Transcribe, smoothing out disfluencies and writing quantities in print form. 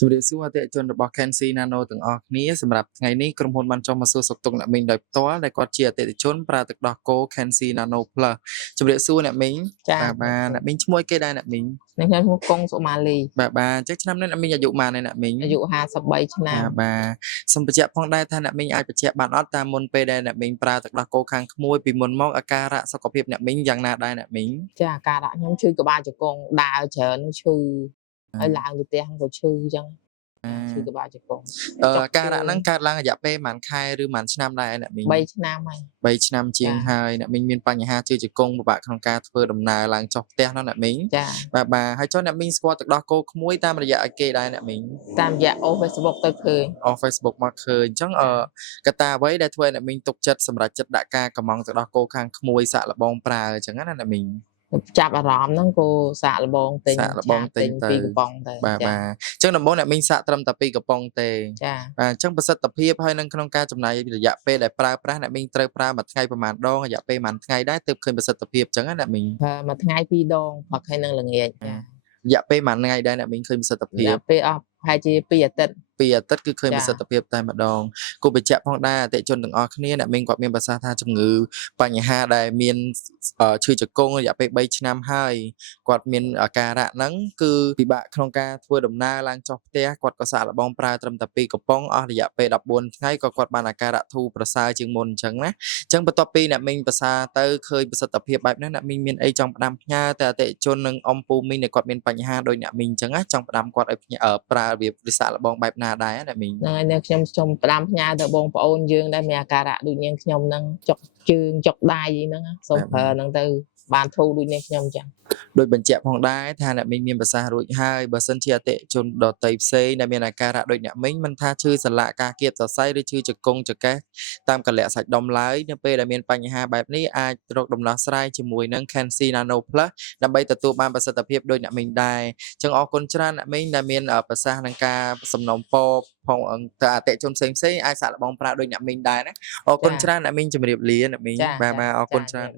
ជំរាបសួរអតិថិជនរបស់ Kensi Nano ទាំងអស់គ្នាសម្រាប់ថ្ងៃនេះក្រុមហ៊ុនបានចុះមកសួរសុខទុក្ខអ្នកមីងដោយផ្ទាល់ដែលគាត់ជាអតិថិជនប្រើទឹកដោះគោ Kensi Nano Plus ជំរាបសួរអ្នកមីងបាទអ្នកមីងឈ្មោះអីគេដែរអ្នកមីងខ្ញុំឈ្មោះកុងសុមាលីបាទអញ្ចឹងឆ្នាំនេះអ្នកមីងអាយុប៉ុន្មានហើយអ្នកមីងអាយុ53ឆ្នាំបាទសូមបញ្ជាក់ផងដែរថាអ្នកមីងអាចបញ្ជាក់បានអត់តាមមុនពេលដែលអ្នកមីងប្រើទឹកដោះគោខាងក្មួយពីមុនមកអាការៈសុខភាពអ្នកមីងយ៉ាងណាដែរអ្នកមីងចាអាការៈខ្ញុំឈឺក្បាលជង្គង់ដើរច្រើនឈឺហើយឡើងទៅផ្ទះក៏ឈឺអញ្ចឹងឈឺក្បាលជង្គង់ការៈហ្នឹងកើតឡើងរយៈពេលប្រហែលខែឬប្រហែលឆ្នាំដែរអ្នកមីង3ឆ្នាំហើយ3ឆ្នាំជាងហើយអ្នកមីងមានបញ្ហាជឿជង្គង់ពិបាកក្នុងការធ្វើដំណើរឡើងចុះផ្ទះនោះអ្នកមីងចាបាទហើយចុះអ្នកមីងស្គាល់ទឹកដោះគោក្មួយតាមរយៈអីគេដែរអ្នកមីងតាមរយៈអូ Facebook ទៅឃើញអូ Facebook មកឃើញអញ្ចឹងកត្តាអ្វីដែលធ្វើឲ្យអ្នកមីងទុកចិត្តសម្រាប់ចិត្តដាក់ការកម្មង់ទឹកដោះគោខាងក្មួយសាក់លបងប្រើអញ្ចឹងណាអ្នកមីងចាប់អារម្មណ៍ហ្នឹងក៏សាកល្បងទិញពីកំប៉ុងទៅបាទអញ្ចឹងដំបូងអ្នកមីងសាកត្រឹមតែពីកំប៉ុងទេចាបាទអញ្ចឹងប្រសិទ្ធភាពហើយនឹងក្នុងការចំណាយរយៈពេលដែលប្រើប្រាស់អ្នកមីងត្រូវប្រើមួយថ្ងៃប្រហែលដងរយៈពេលប្រហែលថ្ងៃដែរទើបឃើញប្រសិទ្ធភាពអញ្ចឹងណាអ្នកមីងមួយថ្ងៃ2ដងព្រឹកហើយនឹងល្ងាចចារយៈពេលប្រហែលថ្ងៃដែរអ្នកមីងឃើញប្រសិទ្ធភាពរយៈពេលអស់ប្រហែលជា2អាទិត្យ2អាទិត្យគឺឃើញប្រសិទ្ធភាពតែម្ដងគូបញ្ជាក់ផងដែរអតិជនទាំងអស់គ្នាអ្នកមីងគាត់មានប្រសាសន៍ថាជំងឺបញ្ហាដែលមានឈឺជង្គង់រយៈពេល3ឆ្នាំហើយគាត់មានអាការៈហ្នឹងគឺពិបាកក្នុងការធ្វើដំណើរឡើងចុះផ្ទះគាត់ក៏សាកល្បងប្រើត្រឹមតែ2កំប៉ុងអស់រយៈពេល14ថ្ងៃក៏គាត់បានអាការៈធូរប្រសើរជាងមុនអញ្ចឹងណាអញ្ចឹងបន្ទាប់ពីអ្នកមីងប្រសាទៅឃើញប្រសិទ្ធភាពបែបនេះអ្នកមីងមានអីចង់ផ្ដាំផ្ញើទៅអតិជននិងអ៊ំពូមីងដែលគាត់មានបញ្ហាដូចអ្នកមីងអញ្ចឹងណាចង់ផ្ដាំគាត់ឲ្យប្រើវាសាកល្បងបែបណាដែរអ្នកមីងហ្នឹងហើយខ្ញុំសូមផ្ដាំផ្ញើទៅបងប្អូនយើងដែលមានអាការៈដូចនាងខ្ញុំហ្នឹងចុកជើងចុកដៃហ្នឹងសូមប្រើហ្នឹងទៅបានធូរដូចនាងខ្ញុំអញ្ចឹងដោយបញ្ជាក់ផងដែរថាអ្នកមីងមានប្រសាសន៍រួចហើយបើសិនជាអតិជនដតីផ្សេងដែលមានអាការៈដូចអ្នកមីងមិនថាឈឺសន្លាក់ការគៀបសរសៃឬឈឺជង្គង់ចង្កេះតាមកលៈសាច់ដុំឡើយនៅពេលដែលមានបញ្ហាបែបនេះអាចរកដំណោះស្រាយជាមួយនឹង Kensi Nano Plus ដើម្បីទទួលបានប្រសិទ្ធភាពដូចអ្នកមីងដែរអញ្ចឹងអរគុណច្រើនអ្នកមីងដែលមានប្រសាសន៍នឹងការសំណូមពរផងទៅអតិជនផ្សេងអាចសាកល្បងប្រើដូចអ្នកមីងដែរណាអរគុណច្រើនអ្នកមីងជម្រាបលាអ្នកមីងបាទអរគុណច្រើន